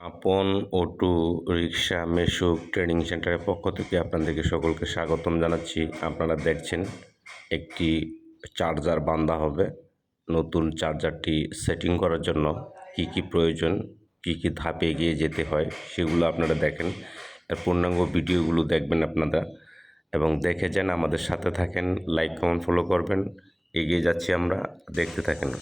আপন auto rickshaw মেশুক training সেন্টারের পক্ষ থেকে আপনাদেরকে সকলকে স্বাগতম জানাচ্ছি। আপনারা দেখছেন একটি চার্জার বাঁধা হবে। নতুন চার্জারটি সেটিং করার জন্য কি কি প্রয়োজন, কি কি ধাপে এগিয়ে যেতে হয় সেগুলো আপনারা দেখেন। এর পূর্ণাঙ্গ ভিডিওগুলো দেখবেন আপনারা এবং দেখে যেন আমাদের সাথে থাকেন, লাইক কমেন্ট ফলো করবেন। এগিয়ে যাচ্ছি আমরা, দেখতে থাকেন।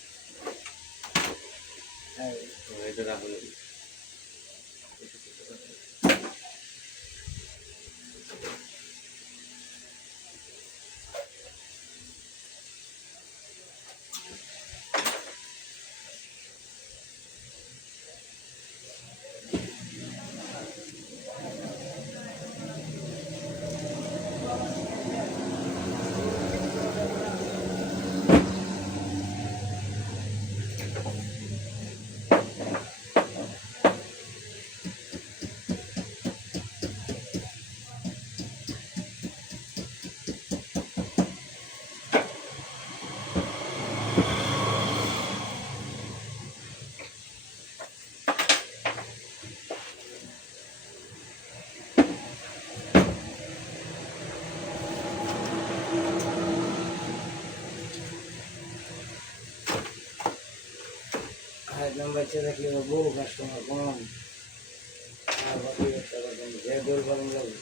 বাচ্চা থাকলে বহু কাস্টমার কম আর বাকি দোল গরম লাগবে।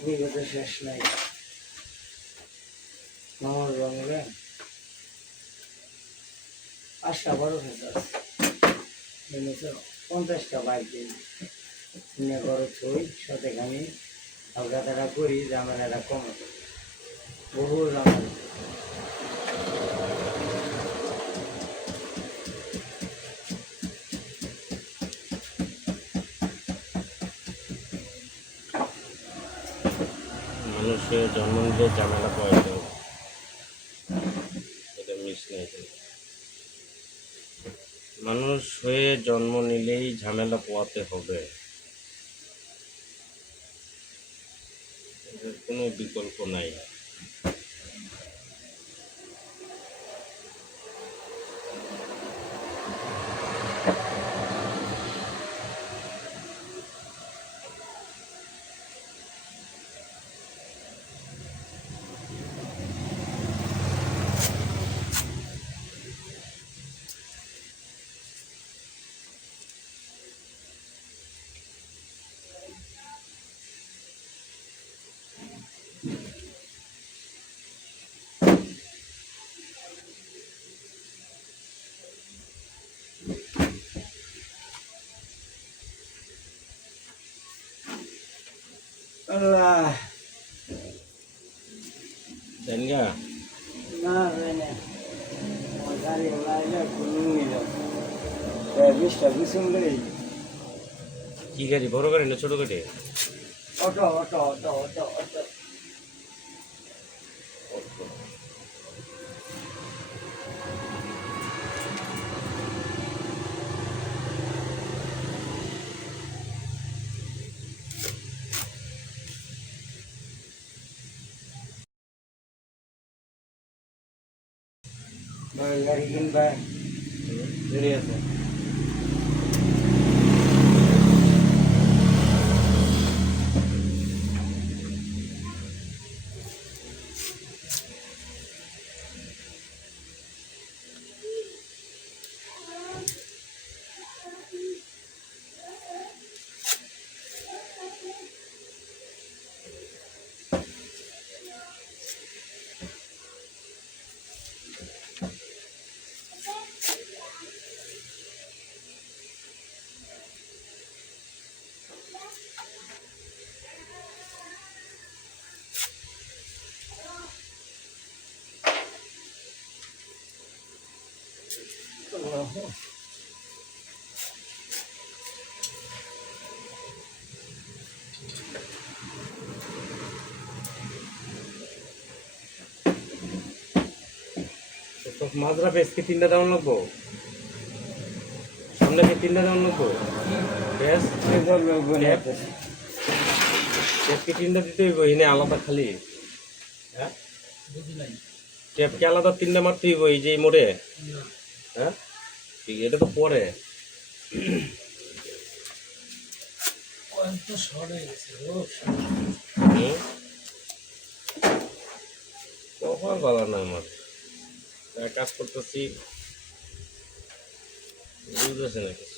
অভিজ্ঞতা শেষ নাই মামার রঙে 5টা 12 হাজার 50টা বাইক দিন খরচ হই সাথে আমি হালকা করি ঝামেলাটা কম বহু ঝামেলা। মানুষের জন্ম নিলে ঝামেলা পাওয়া এটা মিস নেই। মানুষ হয়ে জন্ম নিলেই ঝামেলা পোয়াতে হবে, এদের কোনো বিকল্প নাই। আল্লাহ জানগা না না গাড়ি লাইলে কোনো নিল 20টা কিছু নেই। কি গাড়ি, বড় গাড়ি না ছোট গাড়ি? Auto auto auto auto auto গাড়ি কিনবা রেডি আছে। মাজরা পেস কি 3টা দেওয়ান লাগবো? সামনে কি 3টা দেওয়ান লাগবো? পেস পেস কি 3টা দিতে হইব? এনে আলাদা খালি হ্যাঁ ট্যাপ কি আলাদা 3টা মারতে হইব এই যে এই মোড়ে? হ্যাঁ এটা তো পরে কখন বলা না আমার কাজ করতেছি বুঝতেছে না কিছু।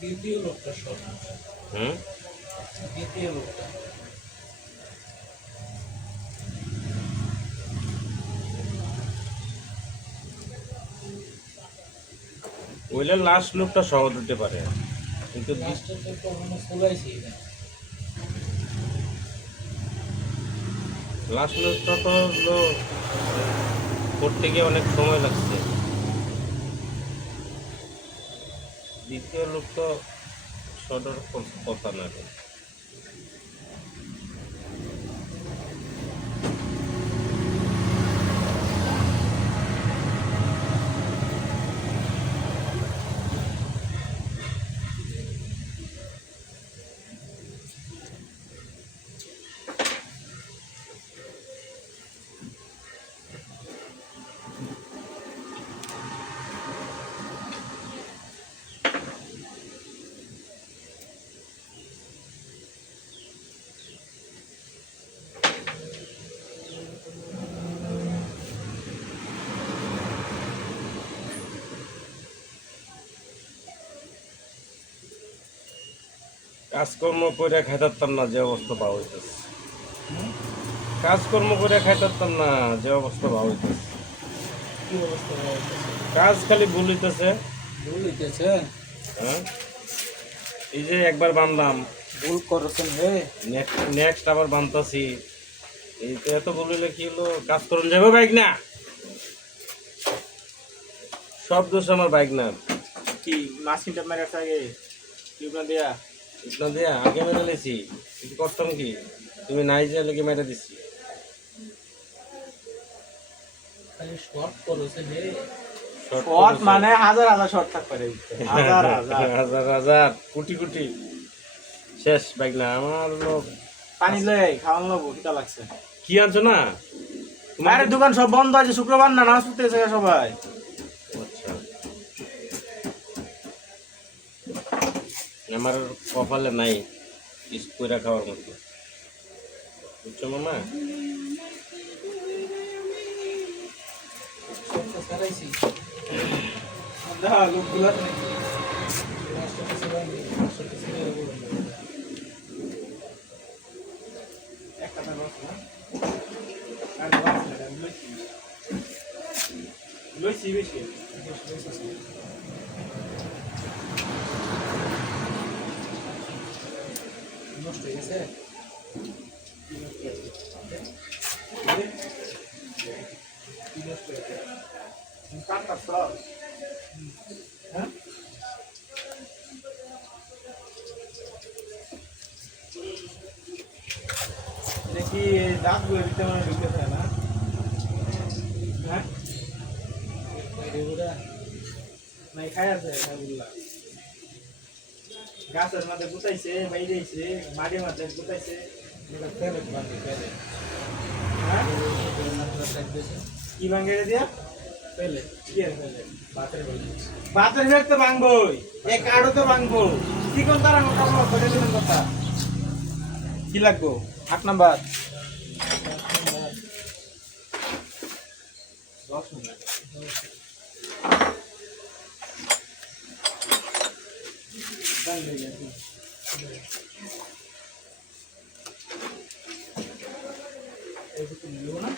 দ্বিতীয় লোকটা সব দ্বিতীয় লোকটা ওইলে লাস্ট লোকটা সহজ হতে পারে কিন্তু লাস্টের তো কখনো খোলাইছি না লাস্ট লোকটা তো হলো করতে গিয়ে অনেক সময় লাগছে। দ্বিতীয় লোক তো শর্টের কথা না রে। কাজকর্ম করে খাইতাম না যে অবস্থা পাওয়া হইতেছে। কাজকর্ম করে খাইতাম না যে অবস্থা পাওয়া হইতেছে। কি অবস্থা হয়েছে? কাজ খালি ভুল হইতেছে। ভুল হইতেছে? হ্যাঁ, এই যে একবার বানলাম, ভুল করছেন রে। নেক্সট আবার বানতাছি। এই তো এত ভুল হইলে কি হলো? কাজ করুন যাবে বাইক না, সব দোষ আমার বাইক না। কি মাসিনটা মেরে আগে টিউবনা দিয়া ইটনা দিয়া আগে মেরে লেছি, কিছু করতাম কি? তুমি নাই যে লেগে মেরে দিছি। খালি শর্ট করছেন রে। Short শর্ট করেছে। মানে হাজার হাজার শর্ট থাক পারে। হাজার হাজার হাজার হাজার কোটি কোটি শেষ বাইক না আমার লোক। পানি লই খাওয়ান লাগবো, খিদা লাগছে। কি আনছো না? আরে দোকান সব বন্ধ আছে, শুক্রবার না, নামাজ পড়তে এসে সবাই। আচ্ছা, আমার কপালে নাই স্কুইরা খাওয়ার মতো, বুঝছো মামা? নষ্ট হয়ে গেছে। দেখি দাঁতগুলো ভিতরে ঢুকেছে না? হ্যাঁ, নাই খাই আছে খাইগুলা। গাছের মাঝে গুতাইছে, বাইরেছে, মাটির মাঝে গুতাইছে, ফেলে বান্ধে ফেলে। হ্যাঁ, কি ভাঙে দিয়া ফেলে? কি আর ফেলে? বাতের ভেগ তো ভাঙবই, এক কার্ডও তো ভাঙবো। কি কোন তারা কথা কি লাগবো? 8 নাম্বার 10 মিনিট না।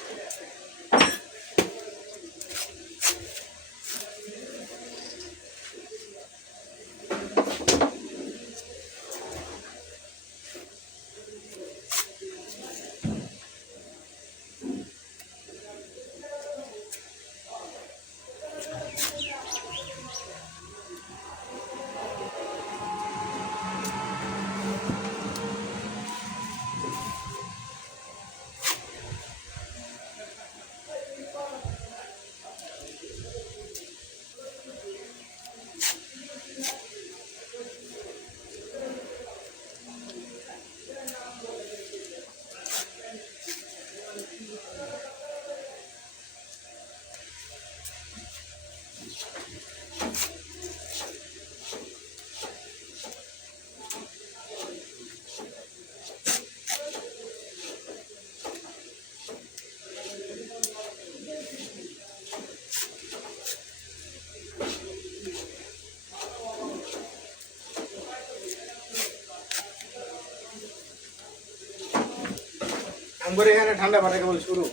আমগরে এখানে ঠান্ডা পানি কেবল শুরু।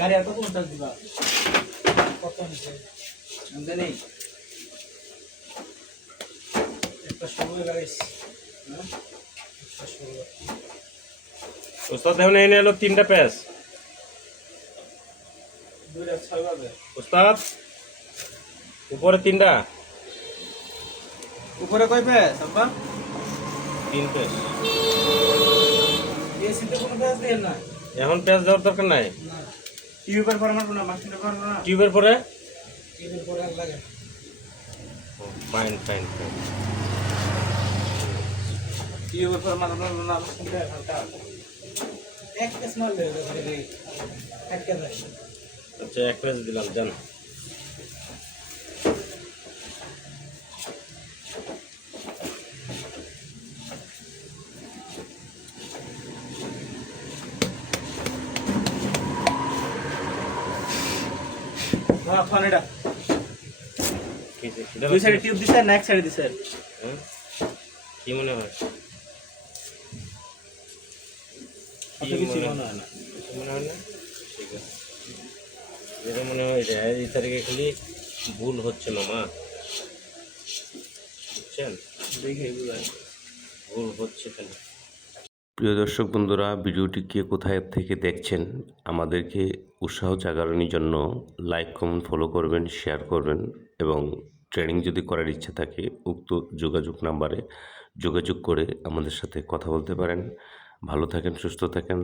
গাড়ি এত কোন চাল দিবা? কত নিছে? আমদে নেই। একটা শুরু গাড়িস। হ্যাঁ? একটা শুরু। ওস্তাদ এখন এনে এলো 3টা প্যাচ। দুইটা 6 বাজে। ওস্তাদ উপরে 3টা। উপরে কই পেস আব্বা? 3 প্যাচ। এসিতে কোনো পেস দেন না। এখন প্যাচ দেওয়ার দরকার নাই। না। টিউবের পরে মারবো না, মাসিনের পরে মারবো না। টিউবের পরে টিউবের পরে আর লাগে। Fine fine fine. টিউবের পরে মারবো না, মাসিনটা হালকা। এক পেস মারলে ঘরে দেই। এক কেজি। আচ্ছা, 1 প্যাচ দিলাম, জান। না, পানিটা দুই সাইডে টিউব দিছে না এক সাইডে দিছে? কি মনে হয়? অত কিছু মনে হয় না। কিছু মনে হয় না? ঠিক আছে, যেটা মনে হয় যে এই তারিখে খালি ভুল হচ্ছে মামা, বুঝছেন? দেখে বুঝায়। ভুল হচ্ছে খালি। প্রিয় দর্শক বন্ধুরা, ভিডিওটি কে কোথায় থেকে দেখছেন আমাদেরকে উৎসাহ জাগানোর জন্য লাইক, কমেন্ট, ফলো করবেন, শেয়ার করবেন এবং ট্রেনিং যদি করার ইচ্ছা থাকে উক্ত যোগাযোগ নাম্বারে যোগাযোগ করে আমাদের সাথে কথা বলতে পারেন। ভালো থাকেন, সুস্থ থাকেন।